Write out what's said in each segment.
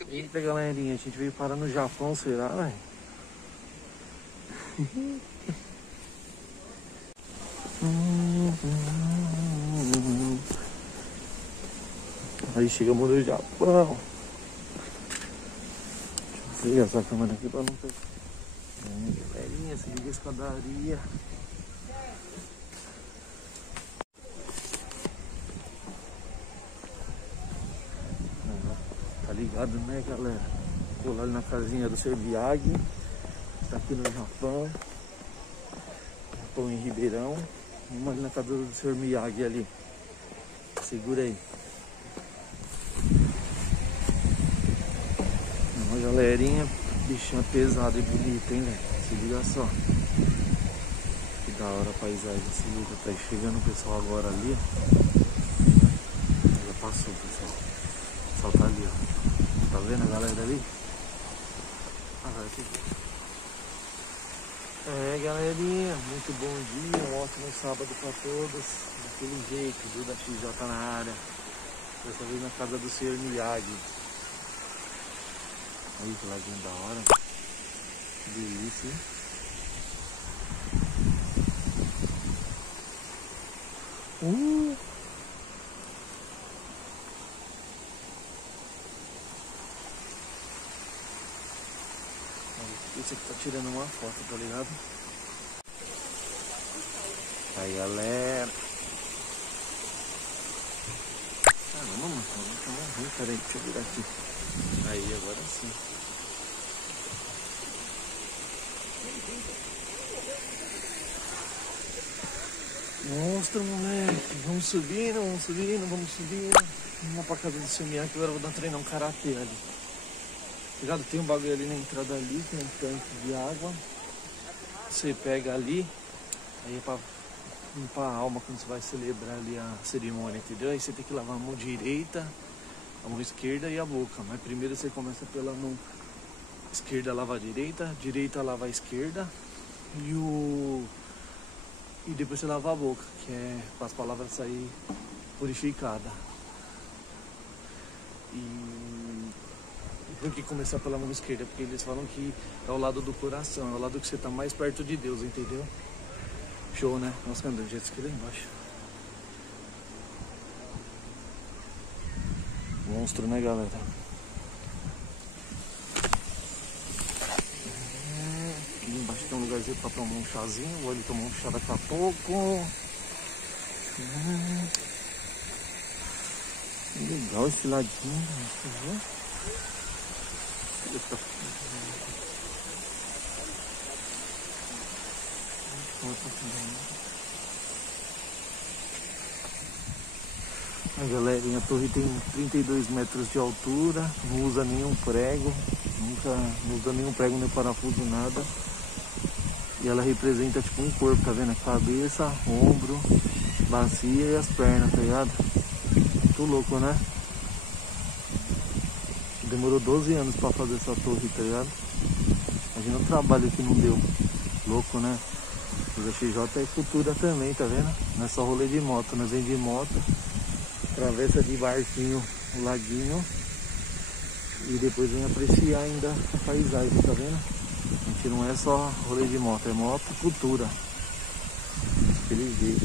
Eita, galerinha, a gente veio parar no Japão, será, velho? Aí chegamos no Japão. Deixa eu ver essa câmera aqui pra não ter. Galerinha, se liga a escadaria. Tá ligado, né, galera? Vou lá na casinha do Sr. Miyagi. Tá aqui no Japão. Japão em Ribeirão. Vamos ali na casa do Sr. Miyagi ali. Segura aí. Uma galerinha, bichinha pesada e bonita, hein, velho? Se liga só. Que da hora a paisagem. Se liga, tá chegando o pessoal agora ali. Já passou, pessoal. O pessoal tá ali, ó. Tá vendo a galera ali? Galerinha, muito bom dia, um ótimo sábado pra todos. Daquele jeito, Duda XJ na área. Dessa vez na casa do Sr. Miyagi. Aí que laguinho da hora. Que delícia, hein? Esse aqui tá tirando uma foto, tá ligado? Aí, galera. Caramba, mano, tá morrendo. Peraí, deixa eu virar aqui. Aí, agora sim. Monstro, moleque. Vamos subindo, vamos subindo, vamos subindo. Vamos lá pra casa do Sr. Miyagi, que agora eu vou dar um treinar um karatê ali. Ligado? Tem um bagulho ali na entrada ali, tem um tanque de água. Você pega ali, aí é pra limpar a alma quando você vai celebrar ali a cerimônia, entendeu? Aí você tem que lavar a mão direita, a mão esquerda e a boca. Mas primeiro você começa pela mão esquerda, lava a direita, direita lava a esquerda e depois você lava a boca, que é para as palavras sair purificada. E por que começar pela mão esquerda? Porque eles falam que é o lado do coração, é o lado que você tá mais perto de Deus, entendeu? Show, né? Nossa, andando de jet ski lá embaixo. Monstro, né, galera? Aqui embaixo tem um lugarzinho pra tomar um chazinho. Vou ali tomar um chá daqui a pouco. Legal esse ladinho, você vê? A galerinha, a torre tem 32 metros de altura, não usa nenhum prego, não usa nenhum prego, nem parafuso, nada. E ela representa tipo um corpo, tá vendo? A cabeça, ombro, bacia e as pernas, tá ligado? Muito louco, né? Demorou 12 anos pra fazer essa torre, tá ligado? Imagina o trabalho que não deu. Louco, né? Mas a XJ é cultura também, tá vendo? Não é só rolê de moto, nós vem de moto, atravessa de barquinho o laguinho e depois vem apreciar ainda a paisagem, tá vendo? A gente não é só rolê de moto, é moto cultura. Aquele jeito.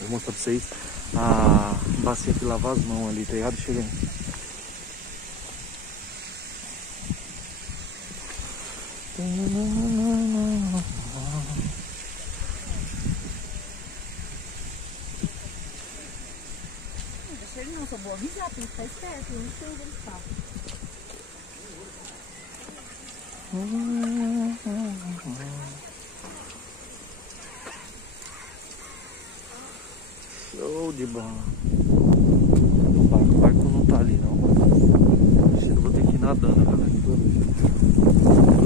Vou mostrar pra vocês a bacia que lava as mãos ali, tá ligado? Chega aí. Ele não, sou boa avisar, tem que ficar esperto, eu não sei onde ele está. Show de bola. O barco não tá ali não. Eu vou ter que ir nadando, galera.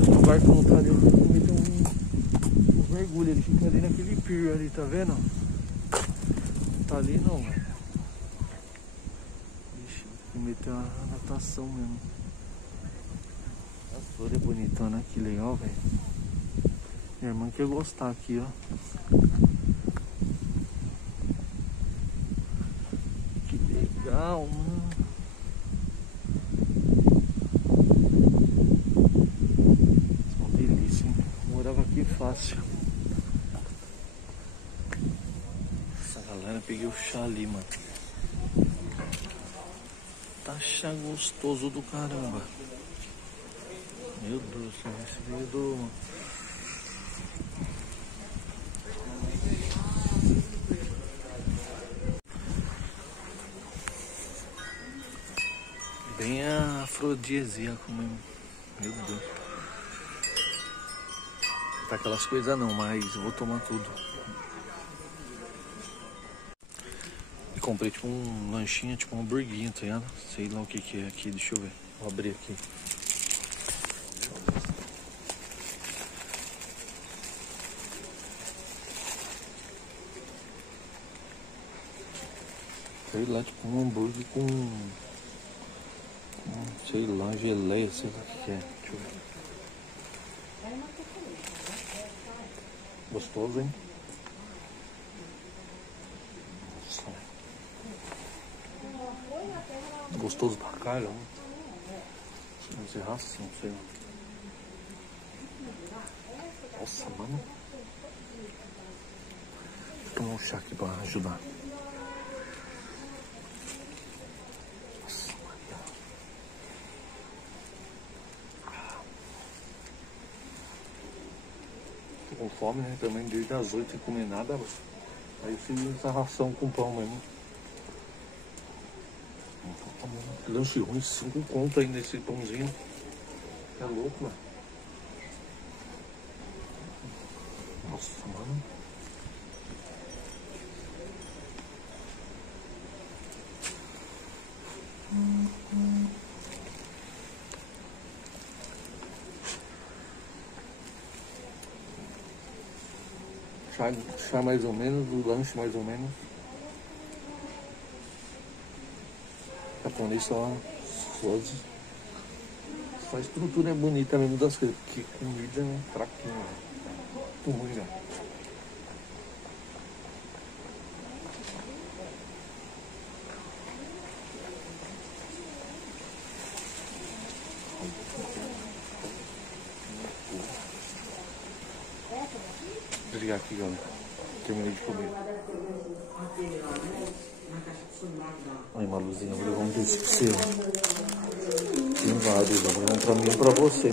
O barco não tá ali, eu vou meter um mergulho, ele fica ali naquele pier ali, tá vendo? Não tá ali não, velho. Ixi, tem que meter uma natação mesmo. A flor é bonitona, que legal, velho. Minha irmã quer gostar aqui, ó. Que legal, mano. fácil. Essa galera, peguei o chá ali, mano. Tá chá gostoso do caramba. Meu Deus, esse veio do... Bem afrodisíaco mesmo. Meu Deus. Tá aquelas coisas não, mas eu vou tomar tudo. E comprei tipo um lanchinho, tipo um hamburguinho, tá ligado? Sei lá o que que é aqui, deixa eu ver. Vou abrir aqui. Sei lá, tipo um hambúrguer com sei lá, geleia, sei lá o que é. Deixa eu ver. Gostoso, hein? Nossa. Gostoso pra caramba. Não sei ração, sei lá. Nossa, mano. Vou tomar um chá aqui pra ajudar. Tô com fome, né? Também desde as 8 sem comer nada. Aí eu fiz essa ração com pão mesmo. Lanche ruim, 5 conto aí nesse pãozinho. É louco, mano. Nossa, mano. Chá mais ou menos, o lanche mais ou menos. Japonês só a estrutura é bonita mesmo das coisas, porque comida é fraquinha, muito ruim, né? Vou desligar aqui, galera. Terminei de comer. Olha uma luzinha, vou levar um desse pro seu. Tem vários, vou levar um pra mim e pra você.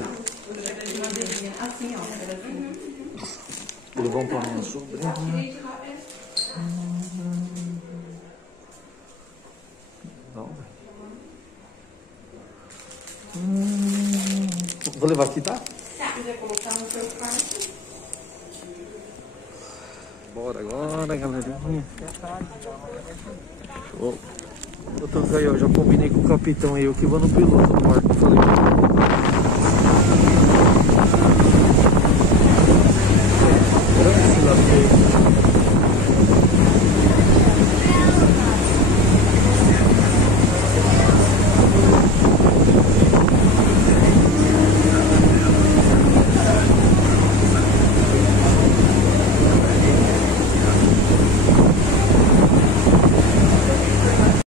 Vou levar um pra minha sobrinha. Não, velho. Vou levar aqui, tá? Se quiser colocar no seu quarto. Bora agora, galerinha. Show. Eu tô aí, ó, já combinei com o capitão aí, eu que vou no piloto do barco, falei. Grande